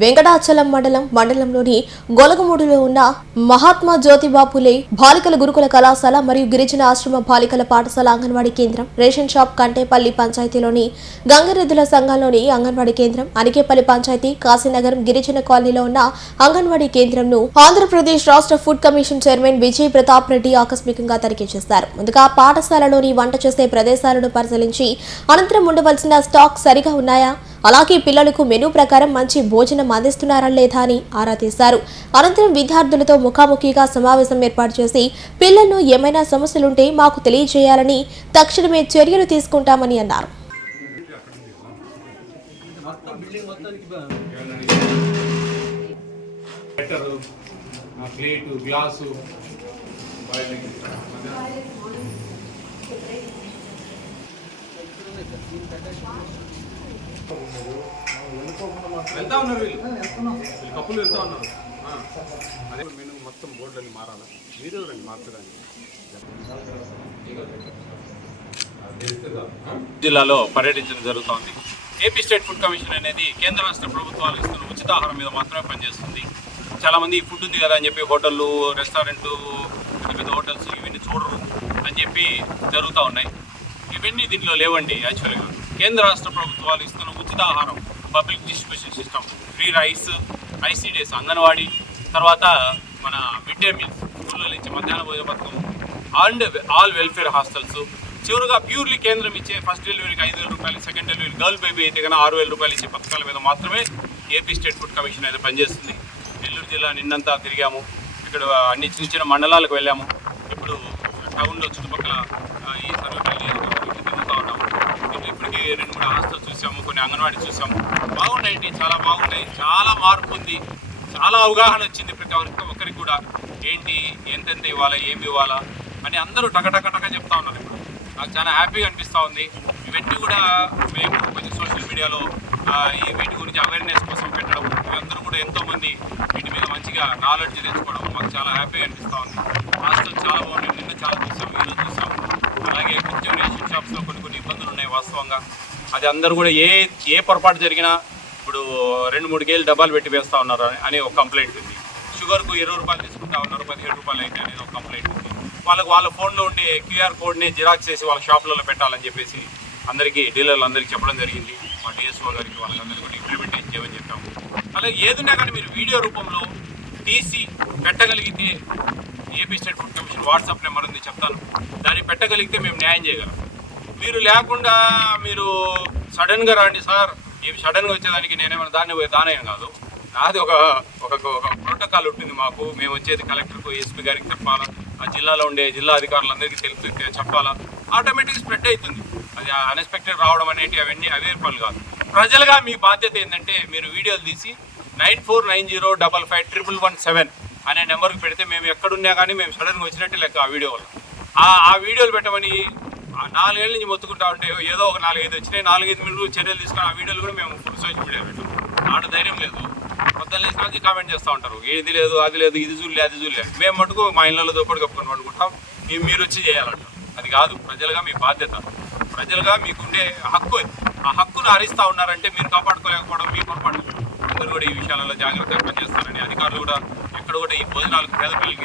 వెంకటాచలం మండలంలోని గొలగమూడిలో ఉన్న మహాత్మా జ్యోతిబా ఫులే బాలికల గురుకుల కళాశాల మరియు గిరిజన ఆశ్రమ బాలికల పాఠశాల అంగన్వాడీ కేంద్రం, రేషన్ షాప్ కంటేపల్లి పంచాయతీలోని గంగరెద్దుల సంఘంలోని అంగన్వాడీ కేంద్రం, అనికేపల్లి పంచాయతీ కాశీనగరం గిరిజన కాలనీలో ఉన్న అంగన్వాడీ కేంద్రంను ఆంధ్రప్రదేశ్ రాష్ట్ర food commission chairman Vijay Pratap Reddy ఆకస్మికంగా తనిఖీ చేశారు. ముందుగా పాఠశాలలోని వంట చేసే ప్రదేశాలను పరిశీలించి అనంతరం ఉండవలసిన స్టాక్ సరిగా ఉన్నాయా, అలాగే పిల్లలకు మెనూ ప్రకారం మంచి భోజనం అందిస్తున్నారా లేదా అని ఆరా తీశారు. అనంతరం విద్యార్థులతో ముఖాముఖిగా సమావేశం ఏర్పాటు చేసి పిల్లల్లో ఏమైనా సమస్యలుంటే మాకు తెలియజేయాలని, తక్షణమే చర్యలు తీసుకుంటామని అన్నారు. వెళ్తా ఉన్నారు వీళ్ళు కప్పులు వెళ్తా ఉన్నారు. అదే మెను మొత్తం బోర్డులన్నీ మారాలా, మీరు రండి మార్చడానికి. జిల్లాలో పర్యటించడం జరుగుతోంది. ఏపీ స్టేట్ ఫుడ్ కమిషన్ అనేది కేంద్ర రాష్ట్ర ప్రభుత్వాలు ఇస్తున్న ఉచిత ఆహారం మీద మాత్రమే పనిచేస్తుంది. చాలామంది ఫుడ్ ఉంది కదా అని చెప్పి హోటళ్ళు, రెస్టారెంట్, పెద్ద పెద్ద హోటల్స్ ఇవన్నీ చూడరు అని చెప్పి జరుగుతూ ఉన్నాయి. ఇవన్నీ దీంట్లో లేవండి. యాక్చువల్గా కేంద్ర రాష్ట్ర ప్రభుత్వాలు ఇస్తున్న ఉచిత ఆహారం, public distribution system, free rice, ICDS anganwadi, తర్వాత మన మిడ్ డే మీల్స్, స్కూల్లో ఇచ్చే మధ్యాహ్న భోజన పథకం అండ్ ఆల్ వెల్ఫేర్ హాస్టల్స్, చివరిగా ప్యూర్లీ కేంద్రం ఇచ్చే ఫస్ట్ డెలివరీకి 5,000 రూపాయలు, సెకండ్ డెలివరీ గర్ల్ బేబీ అయితే కన్నా 6,000 రూపాయలు ఇచ్చే పథకాల మీద మాత్రమే ఏపీ స్టేట్ ఫుడ్ కమిషన్ అయితే పనిచేస్తుంది. నెల్లూరు జిల్లా నిన్నంతా తిరిగాము, ఇక్కడ అన్ని చిన్న చిన్న మండలాలకు వెళ్ళాము. ఇప్పుడు టౌన్లో చుట్టుపక్కల ఈ సర్వేపల్లి తిరుగుతూ ఉన్నాము. ఇప్పటికీ 2-3 హాస్టల్స్ చూసాము, కొన్ని అంగన్వాడీ చూసాము. బాగున్నాయండి, చాలా బాగున్నాయి. చాలా మార్పు ఉంది, చాలా అవగాహన వచ్చింది ప్రతి ఒక్కరికి కూడా. ఏంటి, ఎంతెంత ఇవ్వాలా, ఏమి ఇవ్వాలా అని అందరూ టకటక చెప్తా ఉన్నారు. ఇప్పుడు నాకు చాలా హ్యాపీగా అనిపిస్తూ ఉంది. ఇవన్నీ కూడా మేము కొంచెం సోషల్ మీడియాలో వీటి గురించి అవేర్నెస్ కోసం పెట్టడం, అందరూ కూడా ఎంతోమంది వీటి మీద మంచిగా నాలెడ్జ్ తెచ్చుకోవడం మాకు చాలా హ్యాపీగా అనిపిస్తూ ఉంది. హాస్టల్ చాలా బాగున్నాయి, నిన్న చాలా చూసాము, ఈరోజు చూసాము. అలాగే కొంచెం రేషన్ షాప్స్లో కొన్ని ఇబ్బందులు ఉన్నాయి వాస్తవంగా. అది అందరూ కూడా ఏ పొరపాటు జరిగినా ఇప్పుడు 2-3 కేజీలు డబ్బాలు పెట్టి వేస్తూ ఉన్నారు అనే ఒక కంప్లైంట్ ఉంది. షుగర్కు 20 రూపాయలు తీసుకుంటా ఉన్నారు, 17 రూపాయలు అయితే అనేది ఒక కంప్లైంట్ ఉంది. వాళ్ళ ఫోన్లో ఉండే క్యూఆర్ కోడ్ని జిరాక్స్ చేసి వాళ్ళ షాపులలో పెట్టాలని చెప్పేసి అందరికీ డీలర్లు అందరికీ చెప్పడం జరిగింది. మా డిఎస్ఓ గారికి వాళ్ళందరికీ కూడా ఇంప్లిమెంటేషన్ చేయమని చెప్పాము. అలాగే ఏదున్నా కానీ మీరు వీడియో రూపంలో తీసి పెట్టగలిగితే, AP state food commission WhatsApp number ఉంది చెప్తాను, దాన్ని పెట్టగలిగితే మేము న్యాయం చేయగలం. మీరు లేకుండా మీరు సడన్గా రండి సార్, ఏమి సడన్గా వచ్చేదానికి నేనేమైనా దానేం కాదు. నాది ఒక ప్రోటోకాల్ ఉంటుంది మాకు. మేము వచ్చేది కలెక్టర్కు, ఎస్పీ గారికి చెప్పాలా, ఆ జిల్లాలో ఉండే జిల్లా అధికారులందరికీ చెప్పాలా. ఆటోమేటిక్గా స్ప్రెడ్ అవుతుంది. అది అన్ఎక్స్పెక్టెడ్ రావడం అనేవి అవే పనులు కాదు. ప్రజలుగా మీ బాధ్యత ఏంటంటే మీరు వీడియోలు తీసి 9490551117 అనే నెంబర్కి పెడితే మేము ఎక్కడున్నా కానీ మేము సడన్గా వచ్చినట్టే లెక్క ఆ వీడియో వల్ల. ఆ వీడియోలు పెట్టమని 4 ఏళ్ళ నుంచి మొత్తుకుంటా ఉంటే ఏదో ఒక 4-5 వచ్చినాయి. 4-5 మినిట్లు చర్యలు తీసుకొని ఆ వీడియోలు కూడా మేము ఫుల్ సోషల్ మీడియా పెట్టాం. ఆడ ధైర్యం లేదు, కొత్తలు వేసినానికి కామెంట్ చేస్తూ ఉంటారు, ఏది లేదు, అది లేదు, ఇది చూడలే, అది చూడలే. మేము మటుకు మా ఇళ్ళలో దోపడి కప్పుకొని పడుకుంటాం, మీరు వచ్చి చేయాలంట. అది కాదు, ప్రజలుగా మీ బాధ్యత. ప్రజలుగా మీకుండే హక్కు, ఆ హక్కును హరిస్తూ ఉన్నారంటే మీరు కాపాడుకోలేకపోవడం మీ పొరపాటు. అందరూ కూడా ఈ విషయాలలో జాగ్రత్తగా పనిచేస్తారని, అధికారులు కూడా ఎక్కడ కూడా ఈ భోజనాలకు పేద పిల్లలకి